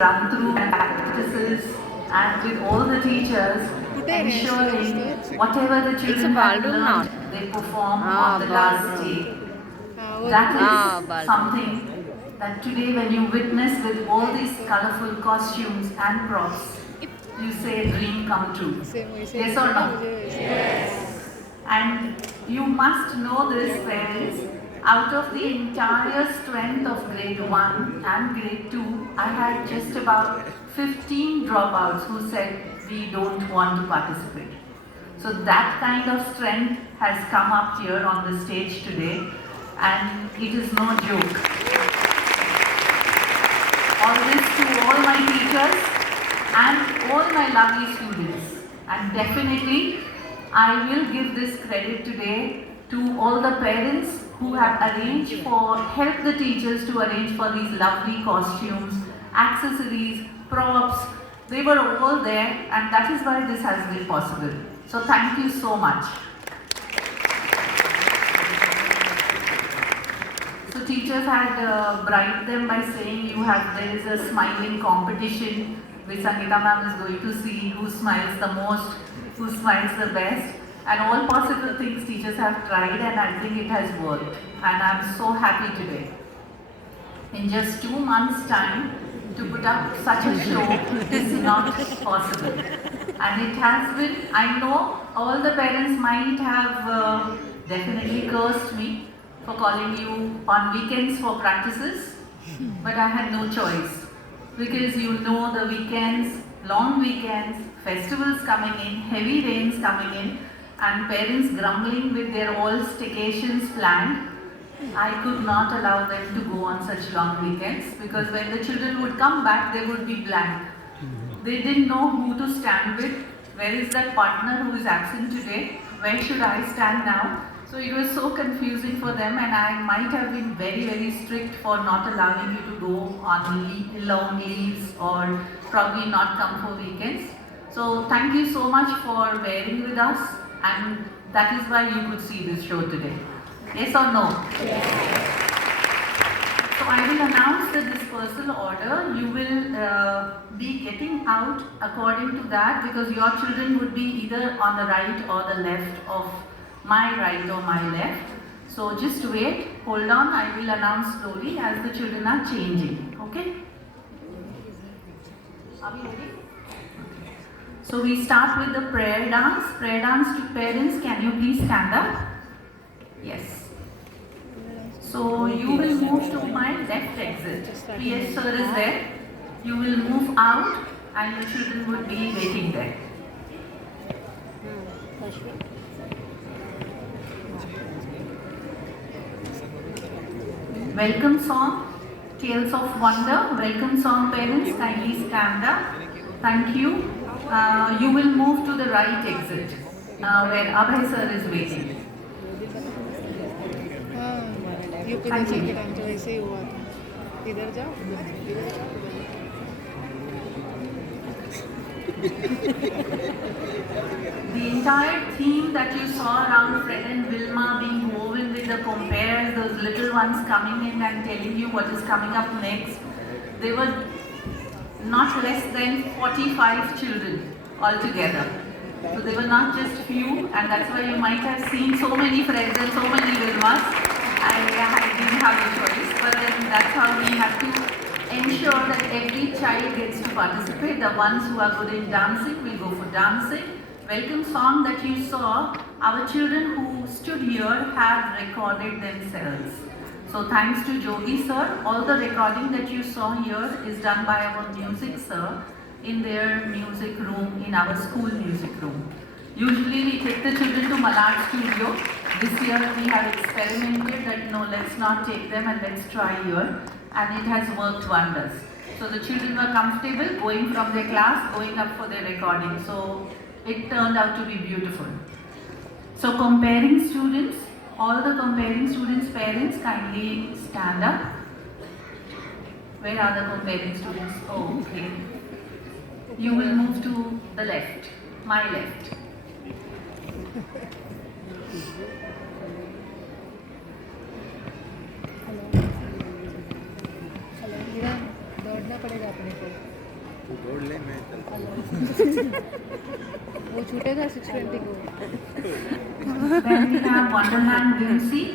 run through practices and with all the teachers ensuring whatever the children have learned they perform on the last day. That is something that today when you witness with all these colorful costumes and props, you say dream come true. Yes or no? And you must know this, parents. Out of the entire strength of grade 1 and grade 2, I had just about 15 dropouts who said we don't want to participate. So that kind of strength has come up here on the stage today, and it is no joke. All this to all my teachers and all my lovely students. And definitely, I will give this credit today to all the parents who have helped the teachers to arrange for these lovely costumes, accessories, props. They were all there, and that is why this has been possible. So thank you so much. So teachers had bribed them by saying there is a smiling competition which Sangeeta ma'am is going to see who smiles the most, who smiles the best, and all possible things teachers have tried, and I think it has worked. And I'm so happy today. In just 2 months' time, to put up such a show is not possible. And it has been, I know all the parents might have definitely cursed me for calling you on weekends for practices, but I had no choice. Because you know the weekends, long weekends, festivals coming in, heavy rains coming in, and parents grumbling with their all staycations planned, I could not allow them to go on such long weekends, because when the children would come back, they would be blank. They didn't know who to stand with. Where is that partner who is absent today? Where should I stand now? So it was so confusing for them, and I might have been very, very strict for not allowing you to go on long leaves or probably not come for weekends. So thank you so much for bearing with us, and that is why you could see this show today. Yes or no? Yes. So I will announce the dispersal order. You will be getting out according to that, because your children would be either on the right or the left of my right or my left. So just wait, hold on, I will announce slowly as the children are changing. Okay? Are we ready? So we start with the prayer dance. Prayer dance to parents, can you please stand up? Yes. So you will move to my left exit. PS sir is there. You will move out and your children would be waiting there. Welcome song, Tales of Wonder. Welcome song, parents, kindly stand up. Thank you. You will move to the right exit where Abhay sir is waiting. Thank you. The entire theme that you saw around Fred and Wilma being woven with the compares, those little ones coming in and telling you what is coming up next, they were not less than 45 children altogether. So they were not just few, and that's why you might have seen so many Freds and so many Wilmas. I didn't have a choice, but then that's how we have to ensure that every child gets to participate. The ones who are good in dancing will go for dancing. Welcome song that you saw, our children who stood here have recorded themselves. So thanks to Jogi sir, all the recording that you saw here is done by our music sir in their music room, in our school music room. Usually we take the children to Malad studio. This year we have experimented that no, let's not take them and let's try here, and it has worked wonders. So the children were comfortable going from their class, going up for their recording. So it turned out to be beautiful. So comparing students, all the comparing students' parents kindly stand up. Where are the comparing students? Oh, okay. You will move to the left, my left. दौड़ना पड़ेगा अपने को. तू दौड़ ले मैं चलता हूँ वो छूटेगा 620 को Then we have Wonderland Whimsy.